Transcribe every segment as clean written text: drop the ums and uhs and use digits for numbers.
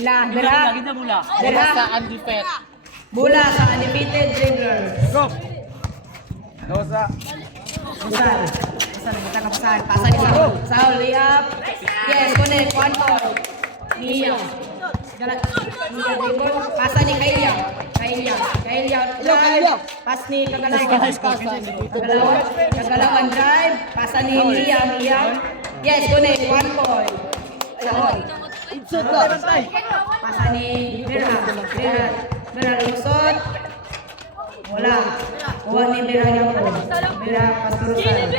Ila, Berha. Bola sa undefeated. Bola sa undefeated dribbler. Go. Dosa. Pasal. Pasal, kita na pasal. Pasal ni Saul. Saul, layup. Yes, connect. 1 point. Nia. Pasal ni Kailia. Kailia. Drive. Pas ni Kagalawan. Kagalawan drive. Pasal ni Mia. Yes, connect. 1 point. Saul. Pasal ni Berha. Berha lusot. Wala. Kuha ni Berha yung po. Berha pas Rosal.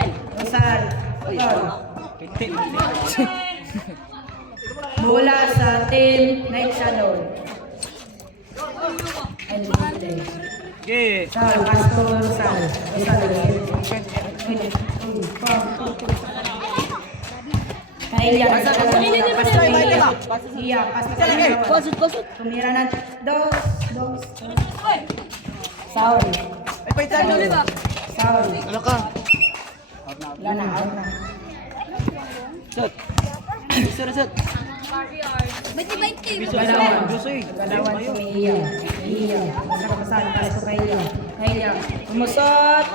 Bola sa team Night Shadow. Okay. Sal, Pastor Rosal. Kaya pasok. Tumira na. Dos. Saul. Saul. Ano ka? Wala na. Shot. Shot. Kagalawan tumiiya. Pasal. Pastor Kaya. Umusot.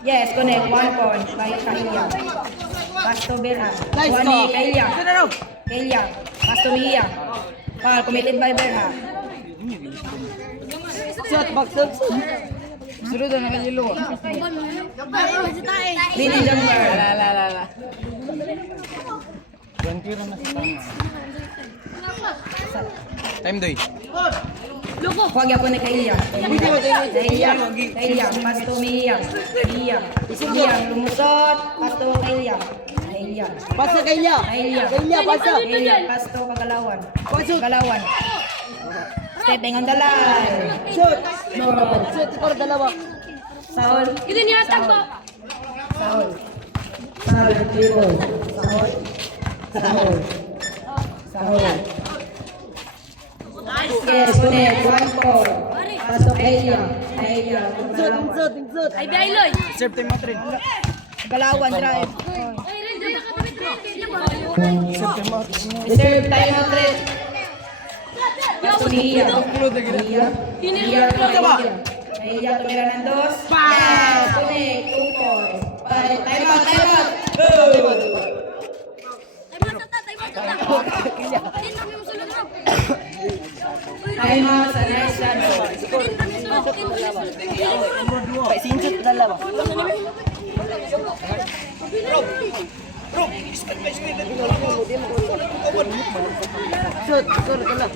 Yes, connect. 1 point. Kaya. Pastor Berha. Kuha ni Kaya. Pastor Mia. Foul committed by Berha. Shot, back shot. Sunod na yellow. Lini jumper. La. Ganti na sa tama. Time doy. Huwag ako na Kaya. Kaya. Pastor Mia. Lumusot. Pastor Kaya. Pasa Kaya. Pasa. Pastor Kagalawan. Stepping on the line. Shoot for dalawa. Saul. Itu niatang po. Saul. Table. Saul. Yes, connect. 1 point. Pasok Kaya. Insert. Ay, Bailoy. Serve time matrin. Kagalawan drive. Ay, Renzo, nakapit rin. Serve time matrin. Reserve time out red. Mia. Kaya tumira ng dos. Yes! Connect. 2 points. Time out. Time out sa Night Shadow. Sinjut dalawa. Shoot, dalawa.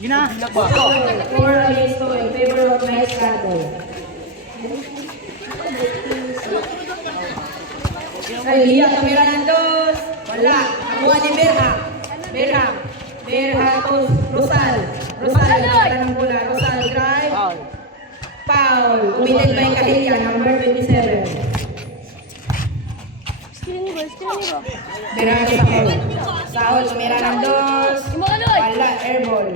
Gina. 4 against 2 in favor of Night Shadow. Kaya tumira ng dos. Wala. Kuha ni Berha to Rosal. Nakita ng bola. Rosal drive. Foul. Committed by Kahilya, number 27. Berha to Saul. Tumira ng dos. Wala. Airball.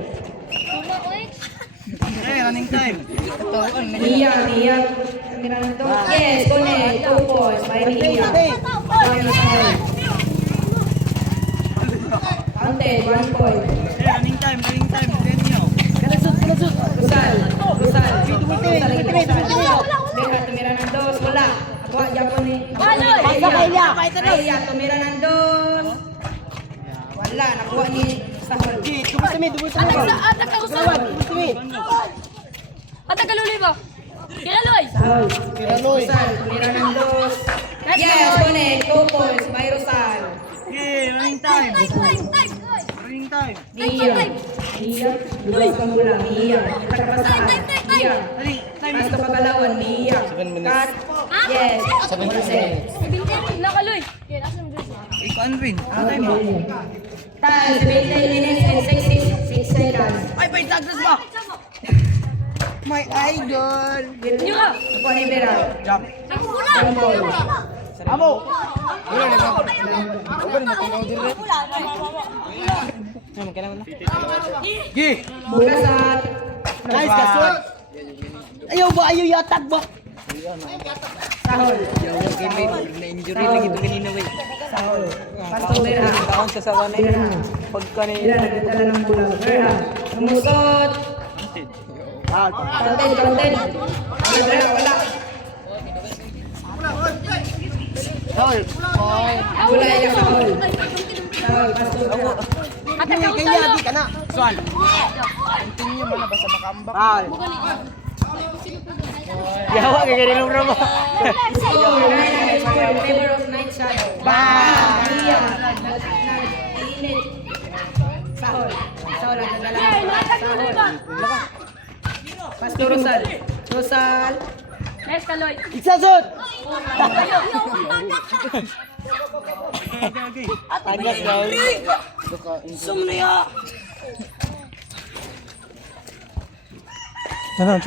Running time. Nia. Tumira ng dos. Yes, connect. 2 points by Nia. Counted. 1 point. Running time. Genio. Rosal. Berha tumira ng dos. Wala. Kuha Japon ni Kaya tumira ng dos. Wala. Nakuha ni Sahol. Atak ka usap. Atak ka luloy ba? Kiraloy. Sahol. Rosal. Tumira ng dos. Yes, connect. 2 points by Rosal. Running time. Nia. Luwas ka mula. Nia. Nagpapasahan. Nia. Pasto Kagalawan. Nia. Cut. Yes. 1 set. Nakaloy. Win. Time. 17 minutes and 6 seconds. Ay, pa itagdas ba? My idol. Nyo ka. Kuha ni Berha. Jump. One ball. Amo. Gi. Buka sa Guys, kasut. Ayaw ba? Ayaw yatag ba? Sahol. Na-injury lagi ito kanina ba? Sahol. Pastor Berham. Taon sa sawa na yun. Pagka na Berham, nagdala ng bola. Berham. Lumusot. Content. Berham, wala. Taol. Bola ila Sahol. Sahol, Pastor Berham. Atak ka Kaya usalo. di ka na. Swan. Continue mo na ba sa makambak? Taol. Yawa ka ganyan lang bravo. Score, 9 in favor of Night Shadow. Iya. Init. Sahol. Sahol, nagdala ng bola. Tuloy ba? Pastor Rosal. Rosal. Next, Kaloy. Iksasot. Tagas daw. Sumniya. Sana.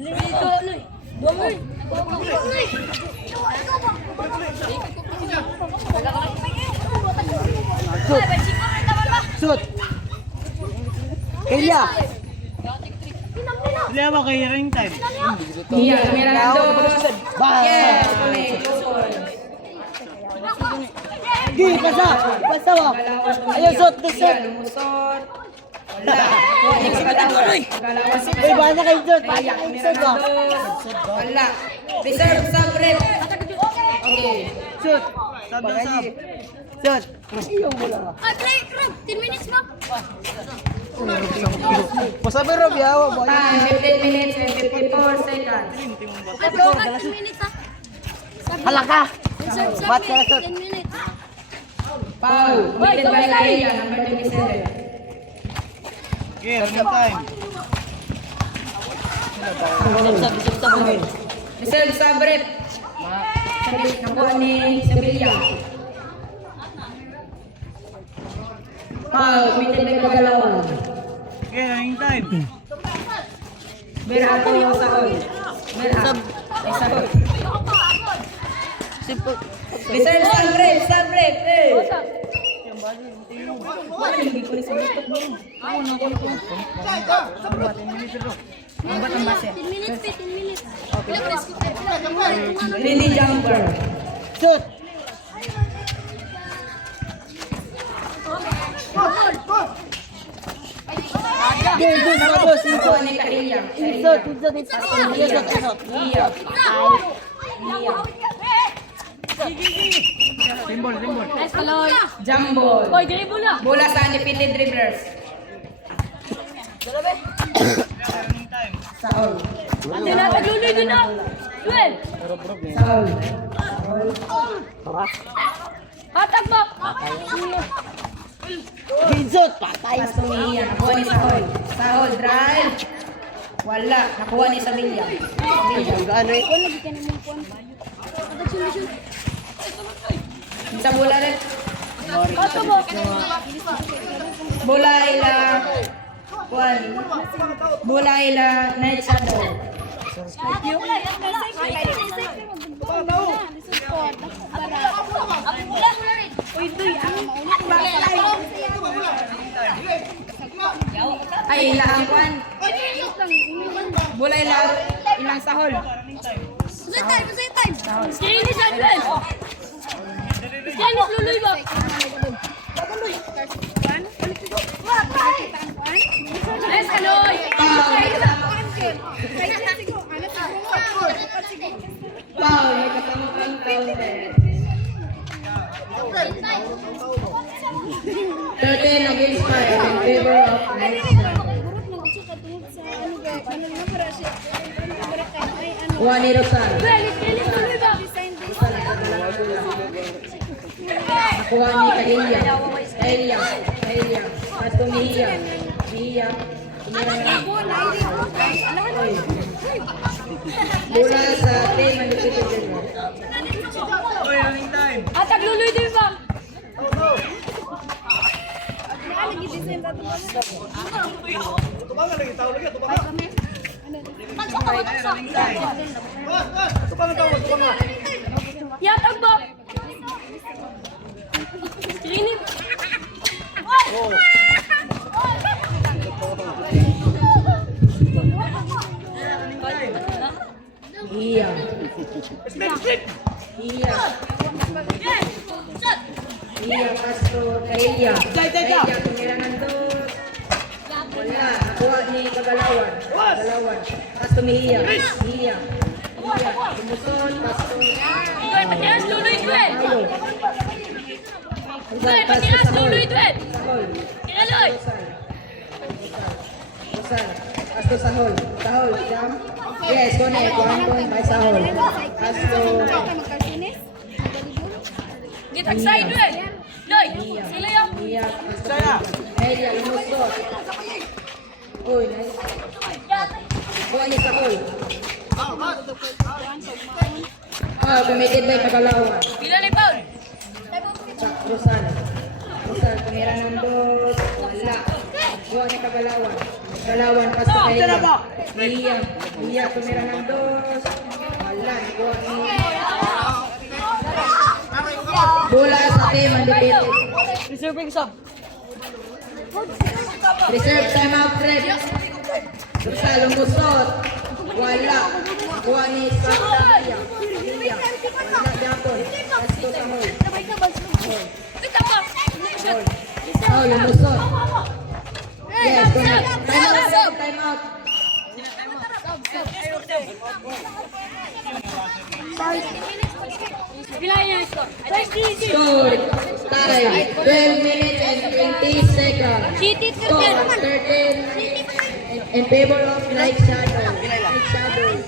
Dito, Loy. Loy. Shoot. Kaya. Iya, kamera ng dos. Yes, connect. Gi, pasa. Pasa wa. Ayaw shot, Iya, shot. lumusot. Wala. Wala yung pagkalawan. Pagkalawan si Uy, bana kayo shot. Iya, Bana kayo kamera shot ng wa. dos. Wala. Reserve sub rep. Okay. Shoot. Sabi sab. Shoot. Ayaw mo lang. Play, Rob. 10 minutes mo. Pasabi Rob, yawa ba? Time, 15 minutes and 54 seconds. Rob, 10 minutes ha. Halaka. Mat ka na shot. 10 minutes. Foul. Committed by Kaya, number 27. Reserve sub rep. Nakuha ni Sevilla. Foul. Committed by Pagalawan. Berham po yung sahol. Berham. Ay, sahol. Reserve sub rep. Sub rep. Eh. Hindi ko rin sa gusto mo. Ba't ang base? 10 minutes, 15 minutes. Lily jumper. Shoot. Go, boss. Nakuha ni Kahilya. Shoot, shoot, shoot. Iya. Iya. Nice, Kaloy. Jumbo. Boy, dribble na. Bola sa undefeated dribblers. Saul. Ate na, tagluloy doon na. Duel. Saul. Hatag mo. Shoot, patay. Pas tumihiya. Nakuha ni Saul. Saul, drive. Wala. Nakuha ni Sevilla. Sevilla. Gaano eh? Sa bola rin. Kato mo. Bola ila. Kuan. Bola ila. Night Shadow. Ay, ilang kuan. Bola ila. Ilang sahol. Skinis sa duel. Skinis, luloy ba? Nice, Kaloy. Foul. May kasama kang counter. 13 against 5 in favor of Night Shadow. Juan ni Rosal. Duel, skinis, luloy ba? Nakuha ni Kahilya. Kahilya. Pas tumihiya. Mihiya. Tumira na. Bola sa team undefeated dribblers. Hatag luloy din ba? Yatag ba? Skinis. Iya. Iya. Iya, Castro. Iya. Iya, tumira ng dos. Wala. Nakuha ni Kagalawan. Kagalawan. Castro may iya. Iya. Iya. Tumusol. Castro. Ituin, patias dulu ituin. Tayo. Ituin, patias dulu ituin. Sahol. Kinaloy. Rosal. Castro Sahol. Sahol. Jam. Yes, connect. 1 point by Sahol. Castro. Kita side ituin. Loy, sila yung. Iya. Castro. Elia. Lumusot. Uy. Kuha ni Sahol. Committed by Kagalawan. Bila ni Paul. Rosal. Rosal, tumira ng dos. Wala. Buwan ni Kagalawan. Kagalawan, pasto kay Iya. Iya, tumira ng dos. Wala. Buwan ni... Bola sa team, undefeated. Reserving sub. Reserve time out, Fred. Rosal, lumusot. Wala. Buwan ni Santa Iya. Iya. Wala, Japon. Pasto sa hall. Kita pa. Shoot. Oh, lumusot. Yes, connect. Time out, Fred. Time out. Bila yung score. Score. Time. 12 minutes and 20 seconds. Score. 13 in favor of Light Shadow. Light Shadow.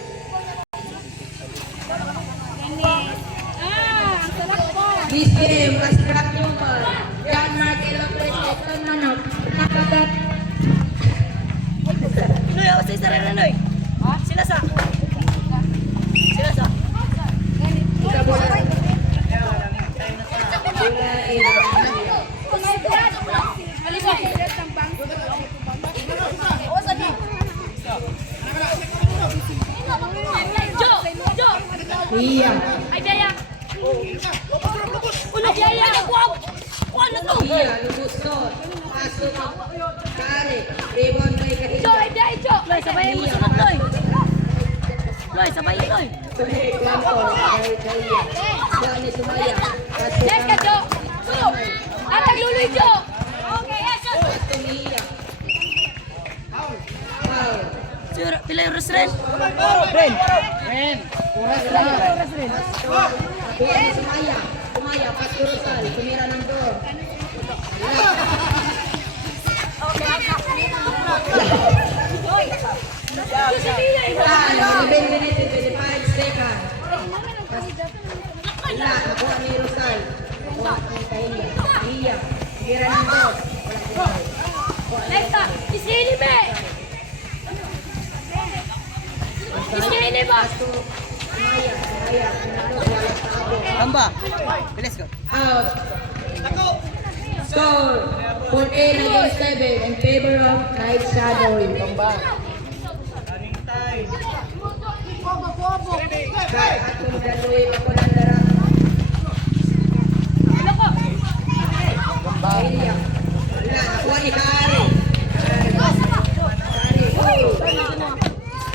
This game was brought to you by John Martello PlayStation Manok. Nakagat. Noy, ako sa isa rin na, Noy. Sila sa. Sila sa. Isa bola. Bola in. Jo. Iya. Ajaya. Ajaya. Kuha na to. Iya. Lumusot. Pasok. Kare. Rebound kay Kahit. Jo, ajaya, Jo. Loy, sabayin mo sunod, Loy. Loy, sabayin, Loy. Tumik lampo. Kay Kaya. Buwan ni Sumaya. Pasok. Yes ka, Jo. Su. Atag luloy, Jo. Okay, yes, yes. Pasok ni Iya. Foul. Sura, pila yung Rosren? Buwan ni Sumaya. Sumaya. Pasok Rosal. Tumira ng door. Time. 11 minutes and 25 seconds. Wala. Nakuha ni Rosal. Nakuha ni Kaya. Iya. Tumira ng door. Wala. Next up, isini be. Isini ba? Sumaya. Sumaya. Wala tao. Amba. Bilis ko. Out. Score 14 against 7 in favor of Night Shadow. Kaya atong daloy ako ng darang. Ano ko? Area. Wala. Nakuha ni Kari. Kari.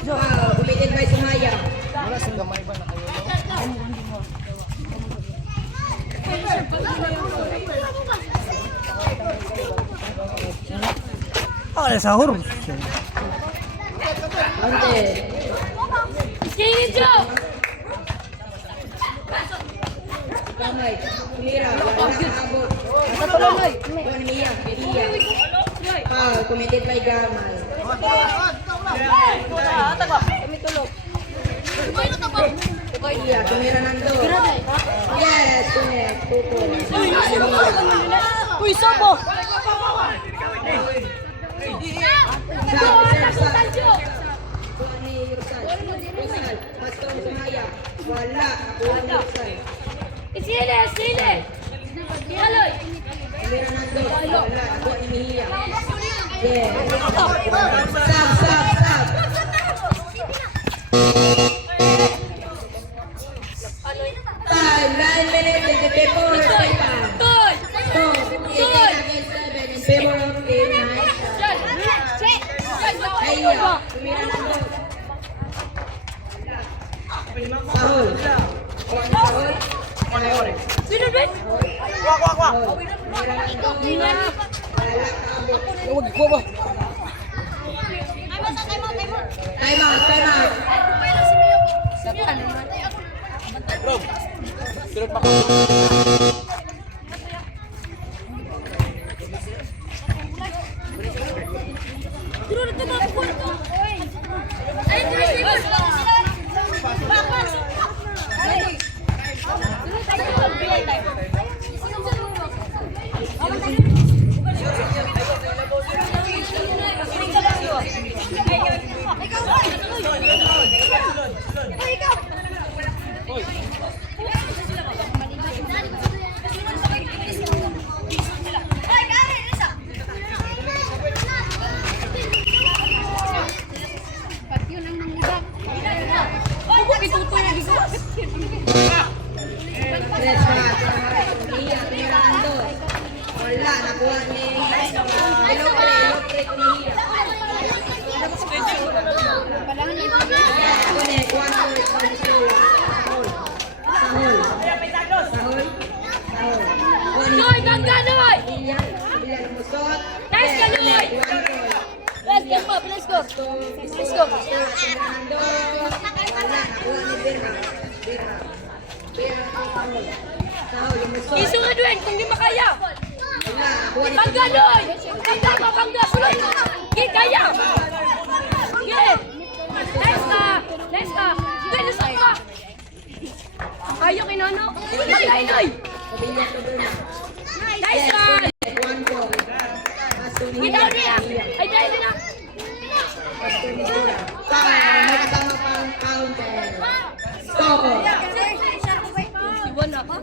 Wow. Committed by Sumaya. Ada sahur. Ante. Isini, Jo. Kamay. Mira. Wala abot. Kuha ni Mia. Mia. Foul. Committed by Gamal. Iya. Tumira ng door. Yes. Connect. 2 points. Uy, sabo. Jo, atak total, Jo. Kuha ni Rosal. Rosal. Pastor Sumaya. Wala. Kuha ni Rosal. Isini. Kinaloy. Tumira ng door. Wala. Kuha ni Mia. Yes. Sab. Time. 9 minutes and 54 seconds. Tol. Stop. 18 against 7 in favor Sino, Ben? Time out. Let's match. Iya, tumira ang dos. Wala, nakuha ni Ilocre Kumiya. Connect, 1 point for Venezuela. Sahol. Noy, bangga, Noy! Iya, Bila lumusot. Nice ka, Noy! Let's go. Fernando. Wala, nakuha ni Birha. Sahol, lumusot. Isunod, Ben, kung di makaya. Wala, nakuha ni Bangga, Noy! Bangga, sulod! Kaya! Nice ka! Sige, lusot ka! Kayo, Kinono! Ay, Noy! Pabila to Birha. Nice one! 1 point. Kita niya! Ay, dahil na! May kasama pang counter. Stoko. Ibon ako?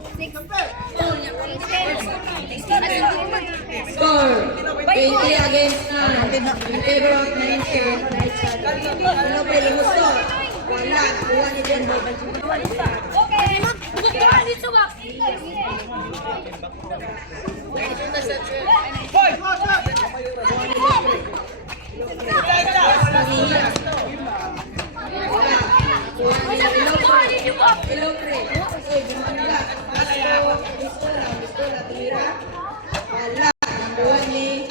Score. 20 against 9. In favor of Malaysia. Ilocre lumusot. Wala. Nakuha ni Denver. Okay! Buktuhan dito ba? Buktuhan dito ba? Ilocre. Gumanda. Pistola. Tira. Wala. Nakuha ni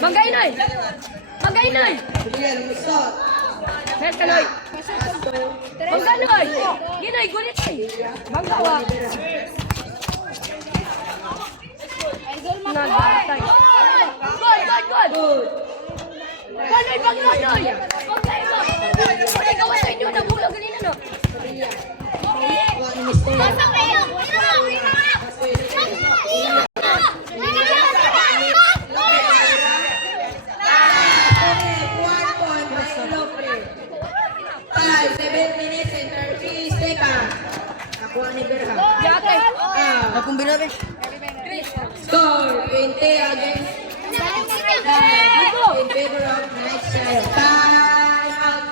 Banggay, Noy! Pabila lumusot. Nice ka, Noy! Bangga, Noy! Ginoy, gulit ay! Bangga, wa! Nagatay! Good! Noy, bangga, Noy! Bangga, mo! Ay, gawa sa inyo, nabulag ganina, no? Nakuha ni Mister. Five, 7 minutes and 30 seconds. Nakuha ni Birha. Yate! Score 20 against 9 in favor of Night Child. Time out.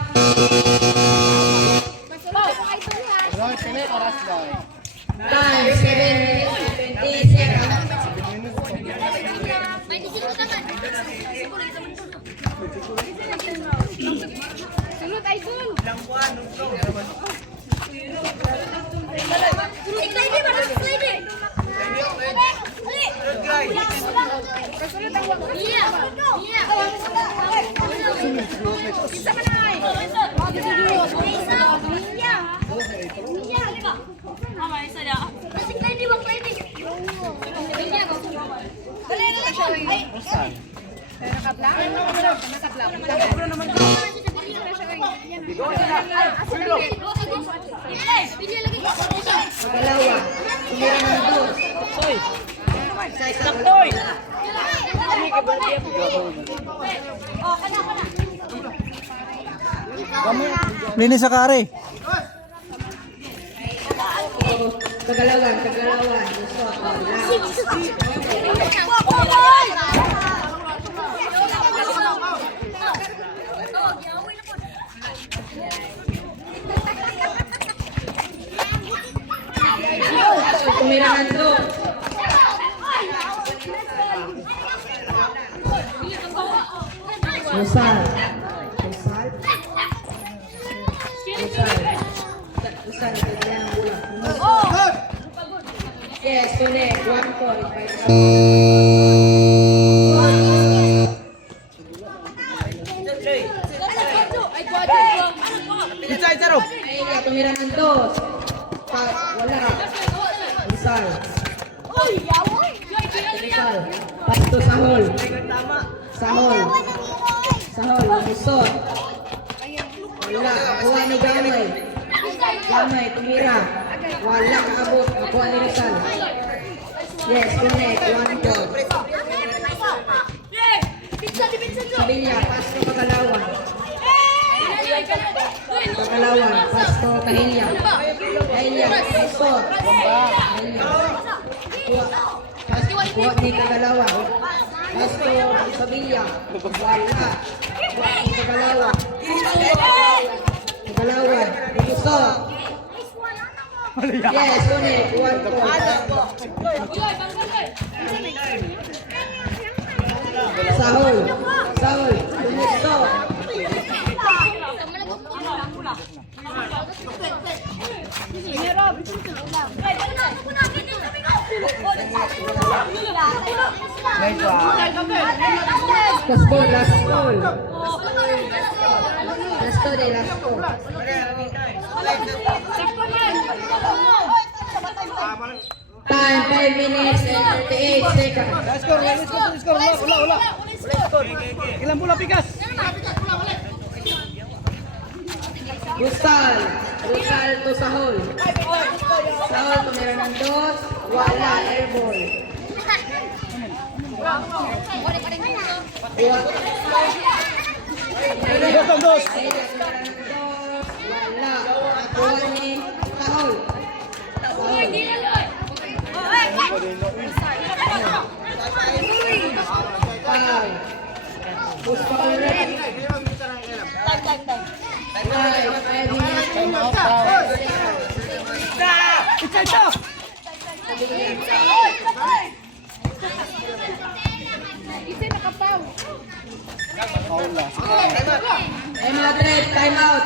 Time 7 minutes and 20 seconds. Sunod ay dun! Pagalawa. Tumira ng dos. Isa-isa. Toy! Linis sa kare. Kagalawan. Lusot. Wala. Tumira ng dos. Lusal. Rizal, kailangan ng bola. Yes, connect. 1 point. Ay, tumira ng 2. Wala. Rizal. Rizal. Pass to Sahol. Sahol. Sahol. Lusot. Wala. Nakuha ni Gamay. Gamay, tumira. Wala kaabot. Nakuha ni Rizal. Yes, connect. 1 point. Sabilla, pass to Pagalawan. Pagalawan, pass to Kahilya. Kahilya, Lusot. Kahilya. Kuha ni Kagalawan. Pass to Sabilla. Wala. Kuha ni Kagalawan. Kagalawan. Lusot. Yes, connect. 1 point. Sahol. Sahol. Lusot. Last ball, last ball. Last ball, last ball. Time, 5 minutes and 38 seconds. Ilan bola pikas? Rusal. Rusal to Sahol. Sahol tumira ng 2. Wala, airball. Dos. Wala. Nakuha ni Sahol. Foul. Push foul red. Time out, red. Time out.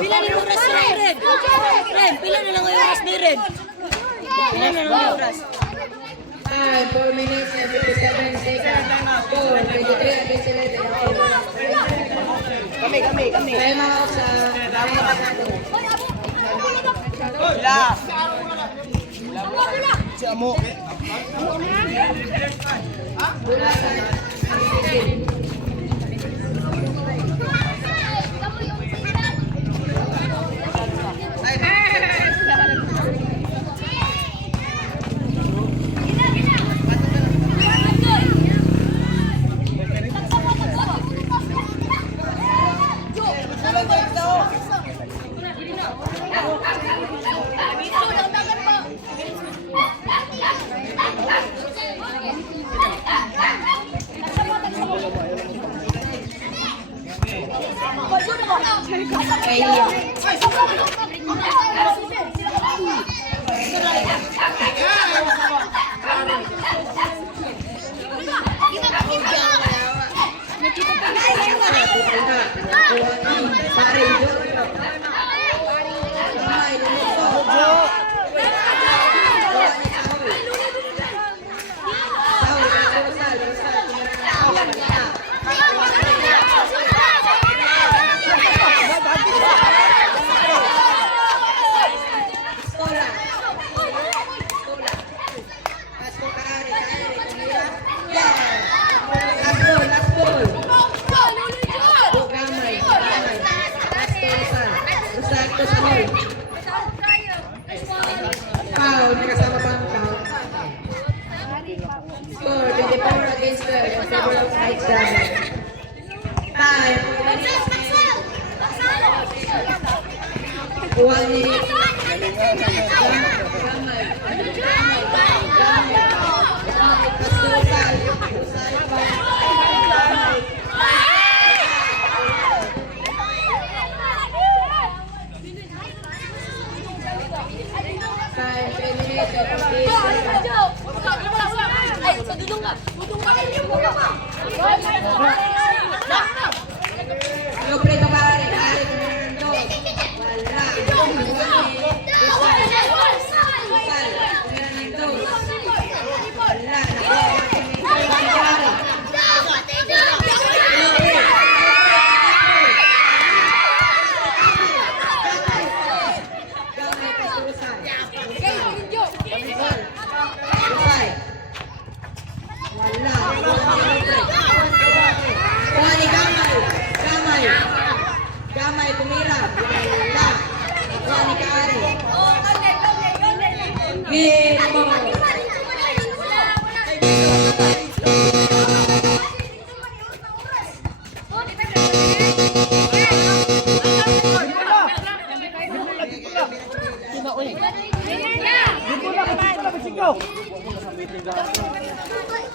Pila na lang oras ni Red? Red, pila na lang oras ni Red? Pila na lang oras? Time, 4 minutes and 57 seconds. Score, 23 against 11. Kami. Time out sa Si Amo. bola sa foul, may kasama pa ang foul. Score, 24 against 12. In favor of Mike Daniel. Time. Kuha ni Ay, sa dudong ka. Dudong ka. Alfredo Kare, Kare Fernando. Wala. Fernando. Wala. Gamay kay Susan. Rusal. Wala. Wala. Gamay. Gamay. Gamay, tumira. Wala. Wala ni Kare. Gito. Di bola, di bola,